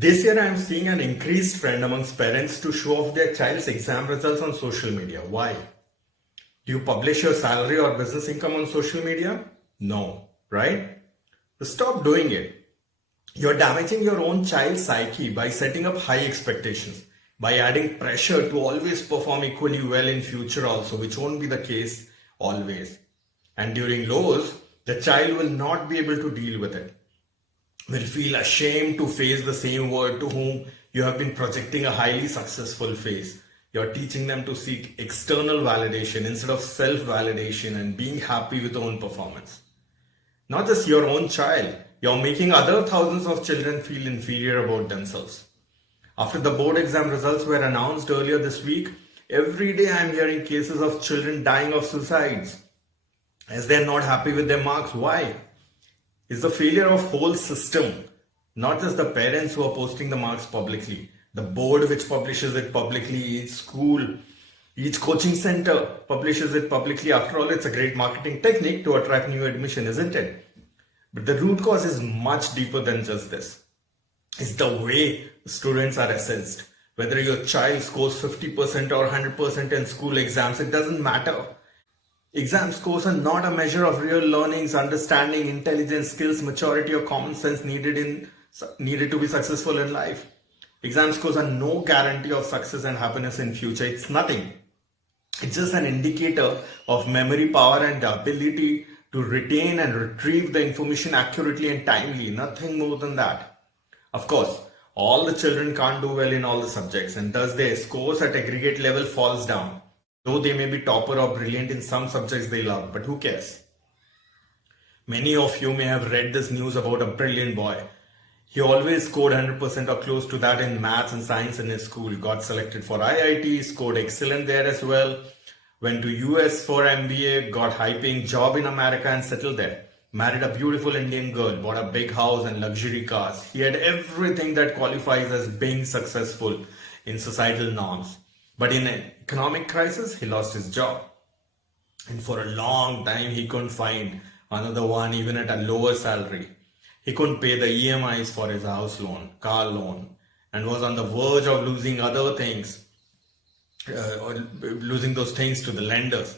This year, I am seeing an increased trend amongst parents to show off their child's exam results on social media. Why? Do you publish your salary or business income on social media? No, right? So stop doing it. You're damaging your own child's psyche by setting up high expectations, by adding pressure to always perform equally well in future also, which won't be the case always. And during lows, the child will not be able to deal with it, will feel ashamed to face the same world to whom you have been projecting a highly successful face. You're teaching them to seek external validation instead of self validation and being happy with own performance. Not just your own child, you're making other thousands of children feel inferior about themselves. After the board exam results were announced earlier this week, every day I'm hearing cases of children dying of suicides as they're not happy with their marks. Why? It's the failure of whole system, not just the parents who are posting the marks publicly, the board which publishes it publicly, each school, each coaching center publishes it publicly. After all, it's a great marketing technique to attract new admission, isn't it? But the root cause is much deeper than just this. It's the way students are assessed. Whether your child scores 50% or 100% in school exams, it doesn't matter. Exam scores are not a measure of real learnings, understanding, intelligence, skills, maturity, or common sense needed to be successful in life. Exam scores are no guarantee of success and happiness in future. It's nothing. It's just an indicator of memory power and the ability to retain and retrieve the information accurately and timely. Nothing more than that. Of course, all the children can't do well in all the subjects, and thus their scores at aggregate level falls down. Though they may be topper or brilliant in some subjects they love, but who cares? Many of you may have read this news about a brilliant boy. He always scored 100% or close to that in maths and science in his school, got selected for IIT, scored excellent there as well, went to US for MBA, got high paying job in America and settled there. Married a beautiful Indian girl, bought a big house and luxury cars. He had everything that qualifies as being successful in societal norms. But in an economic crisis, he lost his job. And for a long time, he couldn't find another one even at a lower salary. He couldn't pay the EMIs for his house loan, car loan, and was on the verge of losing other things, or losing those things to the lenders.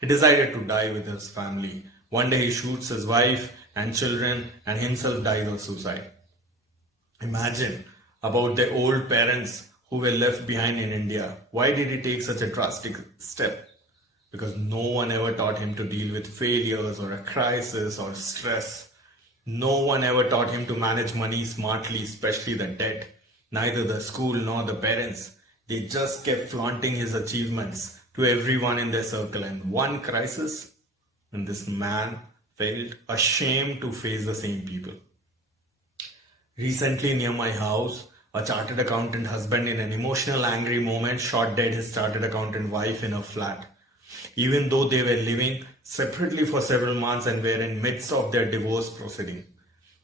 He decided to die with his family. One day he shoots his wife and children and himself dies of suicide. Imagine about the old parents who were left behind in India. Why did he take such a drastic step? Because no one ever taught him to deal with failures or a crisis or stress. No one ever taught him to manage money smartly, especially the debt. Neither the school nor the parents. They just kept flaunting his achievements to everyone in their circle. And one crisis, and this man felt ashamed to face the same people. Recently, near my house, a chartered accountant husband, in an emotional, angry moment, shot dead his chartered accountant wife in her flat. Even though they were living separately for several months and were in midst of their divorce proceeding.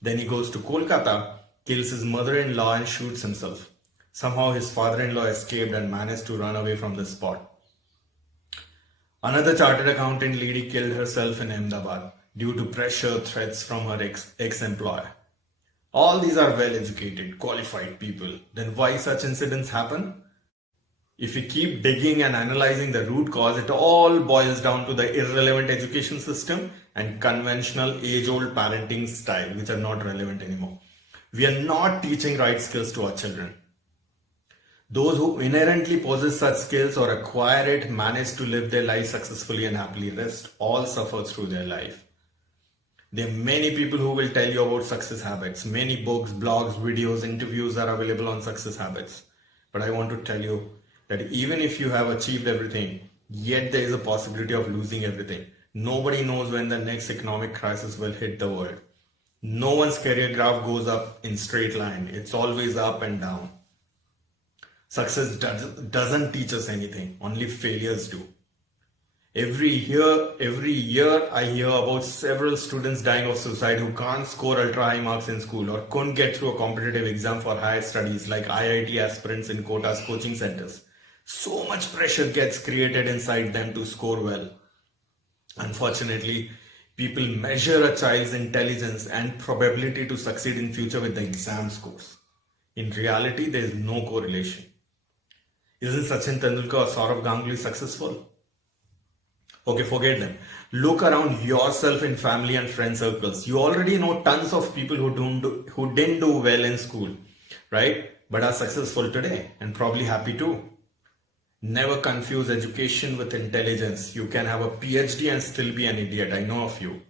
Then he goes to Kolkata, kills his mother-in-law and shoots himself. Somehow his father-in-law escaped and managed to run away from the spot. Another chartered accountant lady killed herself in Ahmedabad due to pressure, threats from her ex-employer. All these are well-educated, qualified people. Then why such incidents happen? If we keep digging and analyzing the root cause, it all boils down to the irrelevant education system and conventional age-old parenting style, which are not relevant anymore. We are not teaching right skills to our children. Those who inherently possess such skills or acquire it manage to live their life successfully and happily. Rest all suffer through their life. There are many people who will tell you about success habits. Many books, blogs, videos, interviews are available on success habits. But I want to tell you that even if you have achieved everything, yet there is a possibility of losing everything. Nobody knows when the next economic crisis will hit the world. No one's career graph goes up in straight line. It's always up and down. Success doesn't teach us anything. Only failures do. Every year I hear about several students dying of suicide who can't score ultra high marks in school or couldn't get through a competitive exam for higher studies like IIT aspirants in quotas coaching centers. So much pressure gets created inside them to score well. Unfortunately, people measure a child's intelligence and probability to succeed in future with the exam scores. In reality, there is no correlation. Isn't Sachin Tendulkar or Saurav Ganguly successful? Okay, forget them. Look around yourself in family and friend circles. You already know tons of people who didn't do well in school, right? But are successful today and probably happy too. Never confuse education with intelligence. You can have a PhD and still be an idiot. I know of you.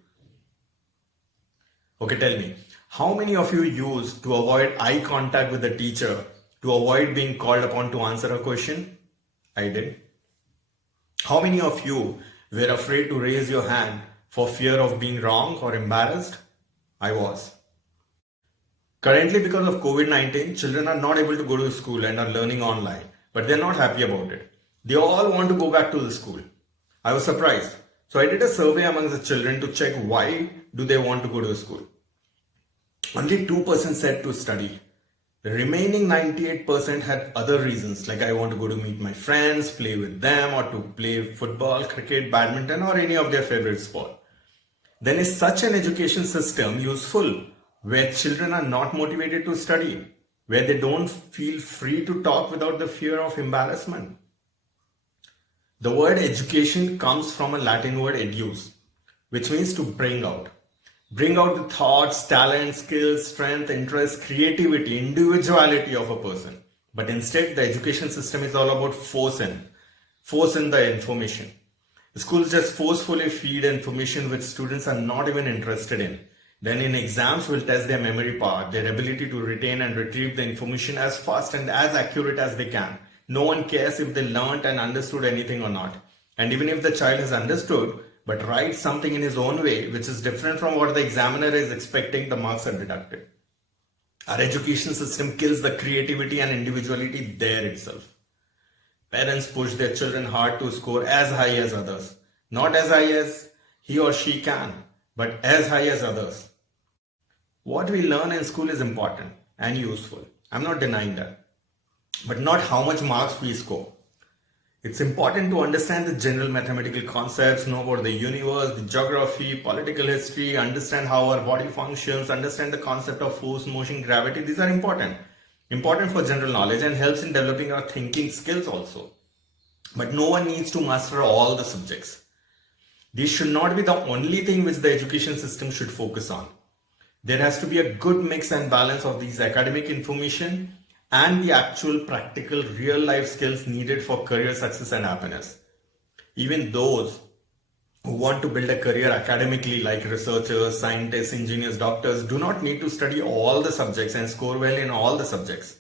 Okay, tell me, how many of you used to avoid eye contact with the teacher to avoid being called upon to answer a question? I did. How many of you were afraid to raise your hand for fear of being wrong or embarrassed? I was. Currently, because of COVID-19, children are not able to go to school and are learning online, but they're not happy about it. They all want to go back to the school. I was surprised. So I did a survey among the children to check why do they want to go to school. Only 2% said to study. The remaining 98% had other reasons, like I want to go to meet my friends, play with them, or to play football, cricket, badminton, or any of their favorite sport. Then is such an education system useful where children are not motivated to study, where they don't feel free to talk without the fear of embarrassment? The word education comes from a Latin word educe, which means to bring out. Bring out the thoughts, talent, skills, strength, interest, creativity, individuality of a person. But instead, the education system is all about force in the information. The schools just forcefully feed information which students are not even interested in. Then in exams will test their memory power, their ability to retain and retrieve the information as fast and as accurate as they can. No one cares if they learnt and understood anything or not. And even if the child has understood, but writes something in his own way, which is different from what the examiner is expecting, the marks are deducted. Our education system kills the creativity and individuality there itself. Parents push their children hard to score as high as others. Not as high as he or she can, but as high as others. What we learn in school is important and useful. I'm not denying that. But not how much marks we score. It's important to understand the general mathematical concepts, know about the universe, the geography, political history, understand how our body functions, understand the concept of force, motion, gravity. These are important. Important for general knowledge and helps in developing our thinking skills also. But no one needs to master all the subjects. These should not be the only thing which the education system should focus on. There has to be a good mix and balance of these academic information and the actual practical real life skills needed for career success and happiness. Even those who want to build a career academically, like researchers, scientists, engineers, doctors, do not need to study all the subjects and score well in all the subjects.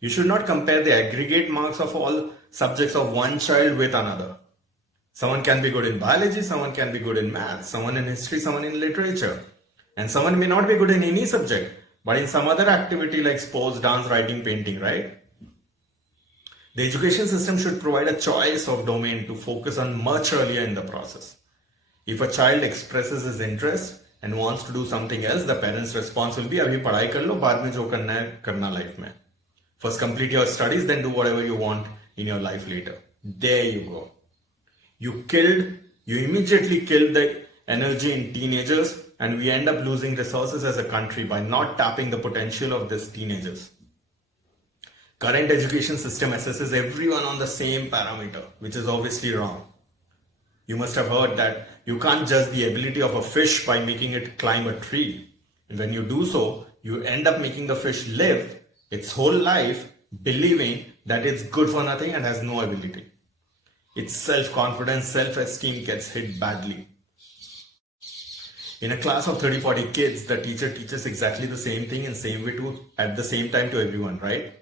You should not compare the aggregate marks of all subjects of one child with another. Someone can be good in biology, someone can be good in math, someone in history, someone in literature. And someone may not be good in any subject, but in some other activity like sports, dance, writing, painting, right? The education system should provide a choice of domain to focus on much earlier in the process. If a child expresses his interest and wants to do something else, the parent's response will be, "Abhi padhai kar lo, baad mein jo karna hai, karna life mein. First complete your studies, then do whatever you want in your life later." There you go. You immediately killed the energy in teenagers, and we end up losing resources as a country by not tapping the potential of these teenagers. Current education system assesses everyone on the same parameter, which is obviously wrong. You must have heard that you can't judge the ability of a fish by making it climb a tree. And when you do so, you end up making the fish live its whole life believing that it's good for nothing and has no ability. Its self-confidence, self-esteem gets hit badly. In a class of 30-40 kids, the teacher teaches exactly the same thing in same way at the same time to everyone, right?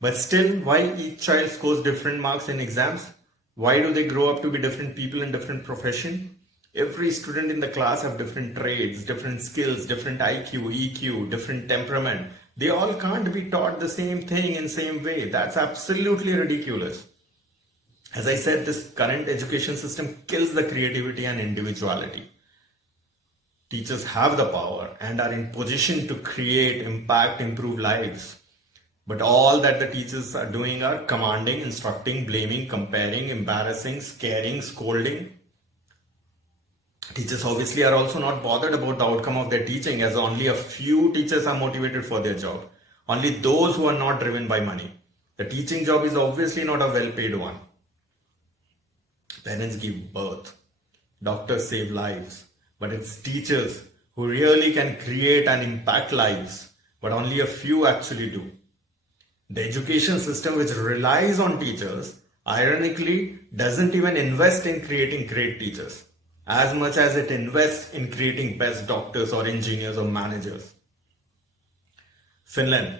But still, why each child scores different marks in exams? Why do they grow up to be different people in different profession? Every student in the class have different traits, different skills, different IQ, EQ, different temperament. They all can't be taught the same thing in same way. That's absolutely ridiculous. As I said, this current education system kills the creativity and individuality. Teachers have the power and are in position to create, impact, improve lives. But all that the teachers are doing are commanding, instructing, blaming, comparing, embarrassing, scaring, scolding. Teachers obviously are also not bothered about the outcome of their teaching, as only a few teachers are motivated for their job. Only those who are not driven by money. The teaching job is obviously not a well-paid one. Parents give birth. Doctors save lives. But it's teachers who really can create and impact lives. But only a few actually do. The education system, which relies on teachers, ironically doesn't even invest in creating great teachers as much as it invests in creating best doctors or engineers or managers. Finland,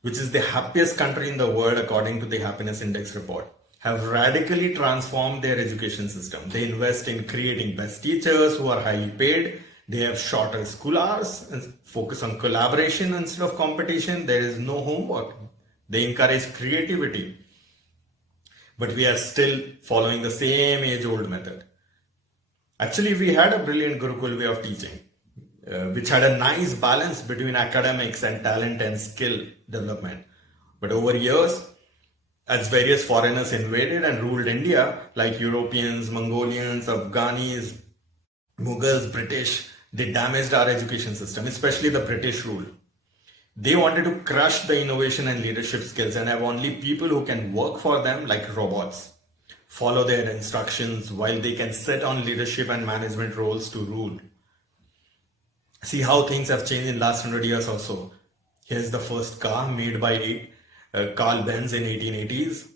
which is the happiest country in the world according to the Happiness Index report, have radically transformed their education system. They invest in creating best teachers who are highly paid. They have shorter school hours and focus on collaboration instead of competition. There is no homework. They encourage creativity. But we are still following the same age-old method. Actually, we had a brilliant Gurukul way of teaching, which had a nice balance between academics and talent and skill development. But over years, as various foreigners invaded and ruled India, like Europeans, Mongolians, Afghanis, Mughals, British, they damaged our education system, especially the British rule. They wanted to crush the innovation and leadership skills and have only people who can work for them like robots, follow their instructions while they can sit on leadership and management roles to rule. See how things have changed in the last 100 years or so. Here's the first car made by Carl Benz in 1880s.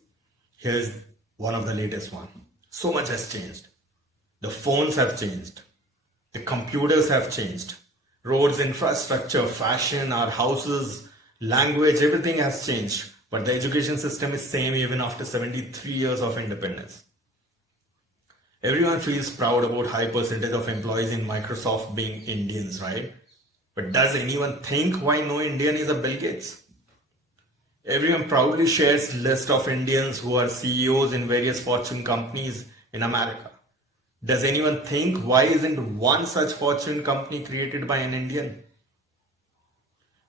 Here's one of the latest one. So much has changed. The phones have changed. The computers have changed. Roads, infrastructure, fashion, our houses, language, everything has changed. But the education system is same even after 73 years of independence. Everyone feels proud about high percentage of employees in Microsoft being Indians, right? But does anyone think why no Indian is a Bill Gates? Everyone proudly shares list of Indians who are CEOs in various Fortune companies in America. Does anyone think why isn't one such Fortune company created by an Indian?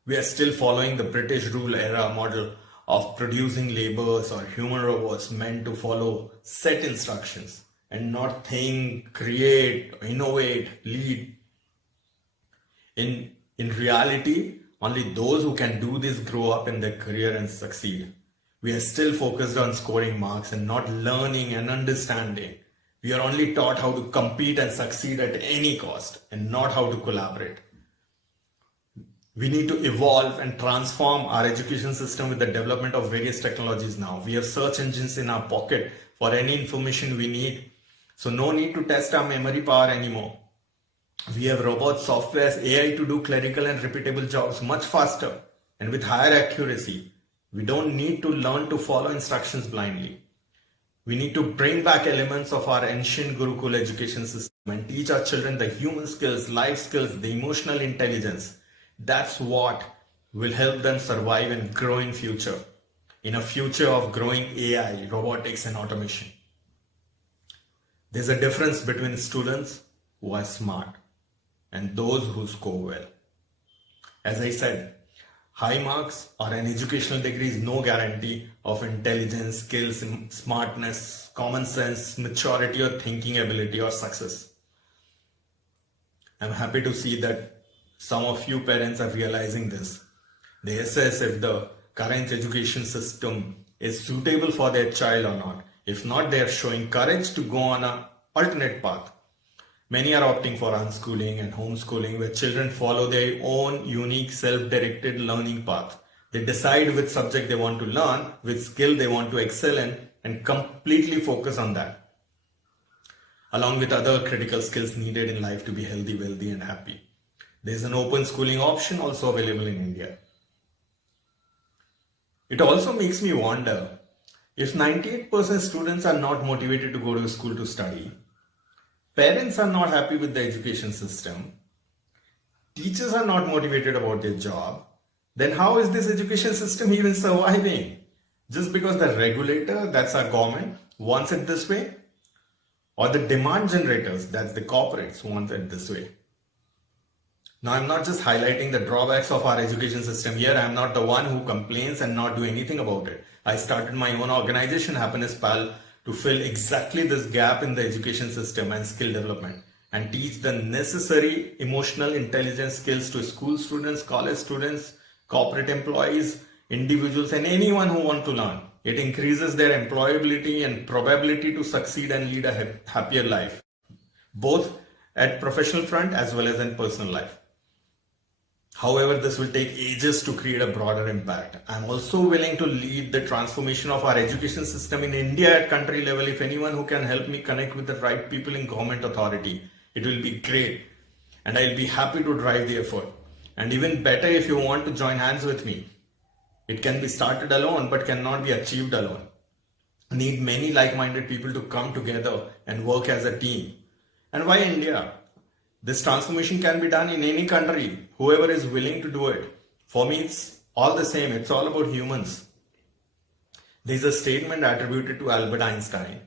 We are still following the British rule era model of producing laborers or human robots meant to follow set instructions and not think, create, innovate, lead. In reality, only those who can do this grow up in their career and succeed. We are still focused on scoring marks and not learning and understanding. We are only taught how to compete and succeed at any cost and not how to collaborate. We need to evolve and transform our education system with the development of various technologies now. We have search engines in our pocket for any information we need. So no need to test our memory power anymore. We have robots, softwares, AI to do clerical and repeatable jobs much faster and with higher accuracy. We don't need to learn to follow instructions blindly. We need to bring back elements of our ancient Gurukul education system and teach our children the human skills, life skills, the emotional intelligence. That's what will help them survive and grow in future. In a future of growing AI, robotics and automation. There's a difference between students who are smart and those who score well. As I said, high marks or an educational degree is no guarantee of intelligence, skills, smartness, common sense, maturity or thinking ability or success. I'm happy to see that some of you parents are realizing this. They assess if the current education system is suitable for their child or not. If not, they are showing courage to go on an alternate path. Many are opting for unschooling and homeschooling, where children follow their own unique self-directed learning path. They decide which subject they want to learn, which skill they want to excel in, and completely focus on that, along with other critical skills needed in life to be healthy, wealthy, and happy. There's an open schooling option also available in India. It also makes me wonder, if 98% students are not motivated to go to school to study, parents are not happy with the education system, teachers are not motivated about their job, then how is this education system even surviving? Just because the regulator, that's our government, wants it this way? Or the demand generators, that's the corporates, want it this way? Now, I'm not just highlighting the drawbacks of our education system here. I'm not the one who complains and not do anything about it. I started my own organization, Happiness Pal, to fill exactly this gap in the education system and skill development and teach the necessary emotional intelligence skills to school students, college students, corporate employees, individuals, and anyone who want to learn. It increases their employability and probability to succeed and lead a happier life, both at professional front as well as in personal life. However, this will take ages to create a broader impact. I'm also willing to lead the transformation of our education system in India at country level. If anyone who can help me connect with the right people in government authority, it will be great. And I'll be happy to drive the effort. And even better if you want to join hands with me. It can be started alone but cannot be achieved alone. Need many like-minded people to come together and work as a team. And why India? This transformation can be done in any country, whoever is willing to do it. For me, it's all the same. It's all about humans. There's a statement attributed to Albert Einstein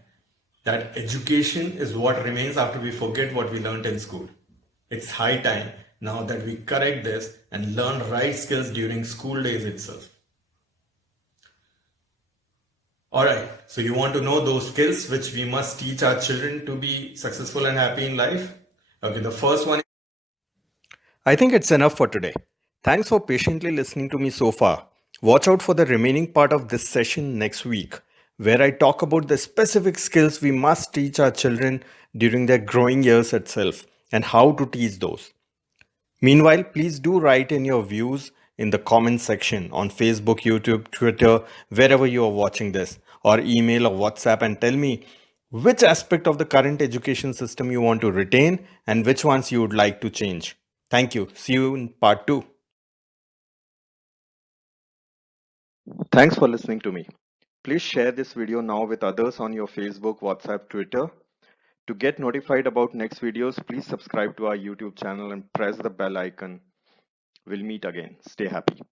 that education is what remains after we forget what we learned in school. It's high time now that we correct this and learn right skills during school days itself. Alright, so you want to know those skills which we must teach our children to be successful and happy in life? Okay, the first one. I think it's enough for today. Thanks for patiently listening to me so far. Watch out for the remaining part of this session next week, where I talk about the specific skills we must teach our children during their growing years itself and how to teach those. Meanwhile, please do write in your views in the comment section on Facebook, YouTube, Twitter, wherever you are watching this, or email or WhatsApp and tell me which aspect of the current education system you want to retain and which ones you would like to change. Thank you. See you in part 2. Thanks for listening to me. Please share this video now with others on your Facebook, WhatsApp, Twitter. To get notified about next videos, please subscribe to our YouTube channel and press the bell icon. We'll meet again. Stay happy.